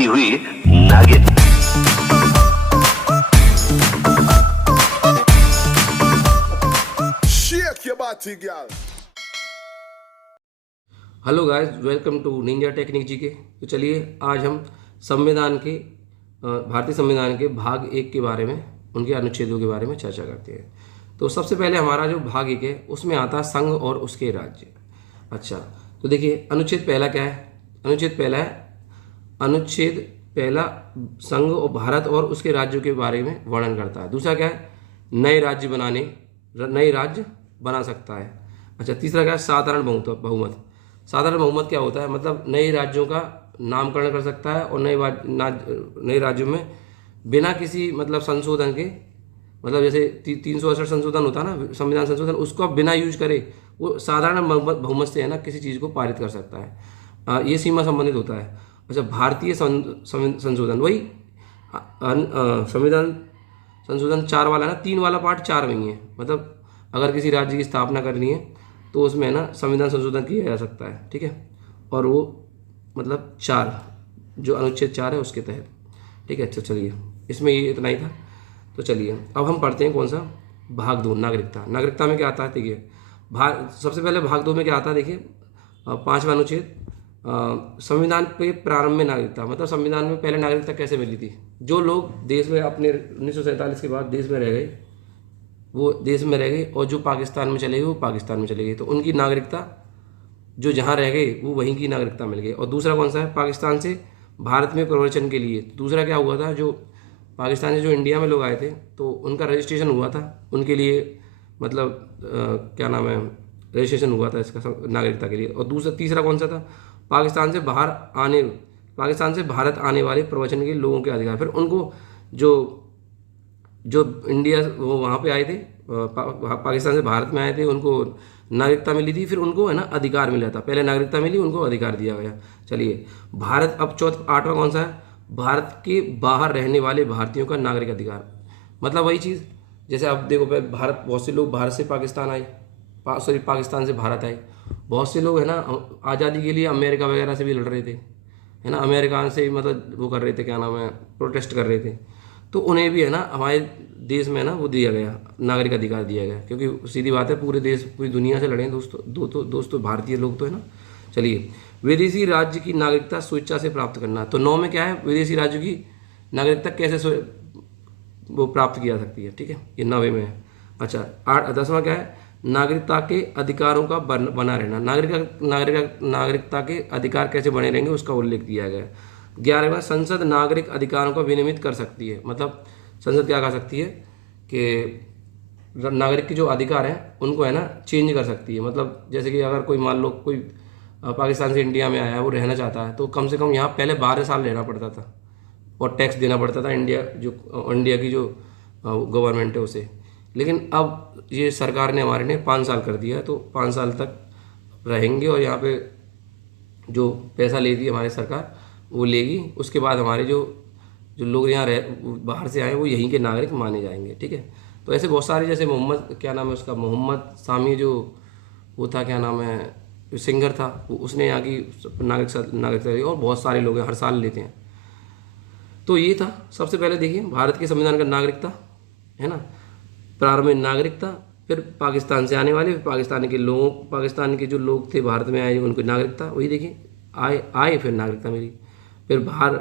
हुई नागिन। Hello guys, welcome to ninja technique ji के। तो चलिए आज हम संविधान के भारतीय संविधान के भाग 1 के बारे में, उनके अनुच्छेदों के बारे में चर्चा करते हैं। तो सबसे पहले हमारा जो भाग 1 है उसमें आता है संघ और उसके राज्य। अच्छा, तो देखिए अनुच्छेद पहला क्या है। अनुच्छेद पहला संघ और भारत और उसके राज्यों के बारे में वर्णन करता है। दूसरा क्या है, नए राज्य बना सकता है। अच्छा, तीसरा क्या है, साधारण बहुमत। साधारण बहुमत क्या होता है, मतलब नए राज्यों का नामकरण कर सकता है और नए राज्यों में बिना किसी मतलब संशोधन के, मतलब जैसे 368 संशोधन होता है ना, संविधान संशोधन, उसको बिना यूज करे वो साधारण बहुमत से है ना किसी चीज़ को पारित कर सकता है। ये सीमा संबंधित होता है। अच्छा, भारतीय संशोधन, वही संविधान संशोधन 4 वाला है ना, 3 वाला पार्ट 4 में ही है। मतलब अगर किसी राज्य की स्थापना करनी है तो उसमें है ना संविधान संशोधन किया जा सकता है, ठीक है। और वो मतलब 4 जो अनुच्छेद 4 है उसके तहत, ठीक है। अच्छा चलिए, इसमें ये इतना ही था। तो चलिए अब हम पढ़ते हैं कौन सा, भाग 2 नागरिकता। नागरिकता में क्या आता है, देखिए सबसे पहले भाग 2 में क्या आता है, देखिए 5वां अनुच्छेद, संविधान पे प्रारंभ में नागरिकता। मतलब संविधान में पहले नागरिकता कैसे मिली थी। जो लोग देश में अपने 1947 के बाद देश में रह गए वो देश में रह गए, और जो पाकिस्तान में चले गए वो पाकिस्तान में चले गए, तो उनकी नागरिकता जो जहाँ रह गए वो वहीं की नागरिकता मिल गई। और दूसरा कौन सा है, पाकिस्तान से भारत में प्रवर्तन के लिए। दूसरा क्या हुआ था, जो पाकिस्तान से जो इंडिया में लोग आए थे तो उनका रजिस्ट्रेशन हुआ था, उनके लिए मतलब क्या नाम है, रजिस्ट्रेशन हुआ था इसका नागरिकता के लिए। और तीसरा कौन सा था, पाकिस्तान से भारत आने वाले प्रवचन के लोगों के अधिकार। फिर उनको जो इंडिया वो वहाँ पे आए थे, पाकिस्तान से भारत में आए थे, उनको नागरिकता मिली थी, फिर उनको है ना अधिकार मिला था। पहले नागरिकता मिली, उनको अधिकार दिया गया। चलिए भारत, अब 8वां कौन सा है, भारत के बाहर रहने वाले भारतीयों का नागरिक अधिकार। मतलब वही चीज़, जैसे अब देखो भारत, बहुत से लोग भारत से पाकिस्तान आए, पाकिस्तान से भारत आए। बहुत से लोग है ना आज़ादी के लिए अमेरिका वगैरह से भी लड़ रहे थे, है ना, अमेरिका से मतलब वो कर रहे थे, क्या नाम है, प्रोटेस्ट कर रहे थे। तो उन्हें भी है ना हमारे देश में ना वो दिया गया, नागरिक अधिकार दिया गया, क्योंकि सीधी बात है पूरे देश पूरी दुनिया से लड़े दोस्तों भारतीय लोग तो है ना। चलिए, विदेशी राज्य की नागरिकता स्वेच्छा से प्राप्त करना। तो 9 में क्या है, विदेशी राज्यों की नागरिकता कैसे वो प्राप्त की जा सकती है, ठीक है, ये 9वें में है। अच्छा, 10वां क्या है, नागरिकता के अधिकारों का बना रहना। नागरिकता के अधिकार कैसे बने रहेंगे उसका उल्लेख दिया गया है। 11वां, संसद नागरिक अधिकारों को विनियमित कर सकती है। मतलब संसद क्या कर सकती है कि नागरिक के जो अधिकार हैं उनको है ना चेंज कर सकती है। मतलब जैसे कि अगर कोई मान लो कोई पाकिस्तान से इंडिया में आया है, वो रहना चाहता है, तो कम से कम यहाँ पहले 12 साल रहना पड़ता था और टैक्स देना पड़ता था इंडिया की जो गवर्नमेंट है उसे। लेकिन अब ये सरकार ने हमारे ने 5 साल कर दिया है, तो 5 साल तक रहेंगे और यहाँ पे जो पैसा लेती है हमारी सरकार वो लेगी। उसके बाद हमारे जो लोग यहाँ बाहर से आए वो यहीं के नागरिक माने जाएंगे, ठीक है। तो ऐसे बहुत सारे, जैसे मोहम्मद, क्या नाम है उसका, मोहम्मद सामी जो वो था, क्या नाम है, जो सिंगर था, उसने यहाँ की नागरिकता ली, और बहुत सारे लोग हर साल लेते हैं। तो ये था सबसे पहले, देखिए भारत के संविधान का नागरिकता है ना, प्रारंभ में नागरिकता, फिर पाकिस्तान से आने वाले, फिर पाकिस्तान के जो लोग थे भारत में आए उनको नागरिकता, वही देखिए आए फिर नागरिकता मिली। फिर बाहर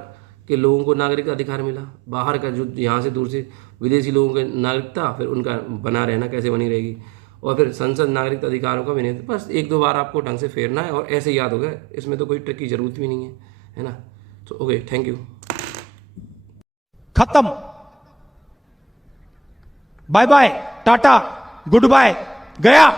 के लोगों को नागरिक अधिकार मिला, बाहर का जो यहाँ से दूर से विदेशी लोगों की नागरिकता, फिर उनका बना रहना कैसे बनी रहेगी। और फिर संसद नागरिक अधिकारों का विनियमित। बस 1-2 बार आपको ढंग से फेरना है और ऐसे याद हो गया, इसमें तो कोई ट्रिक की जरूरत भी नहीं है ना। तो ओके, थैंक यू, खत्म, bye bye, tata, goodbye, गया।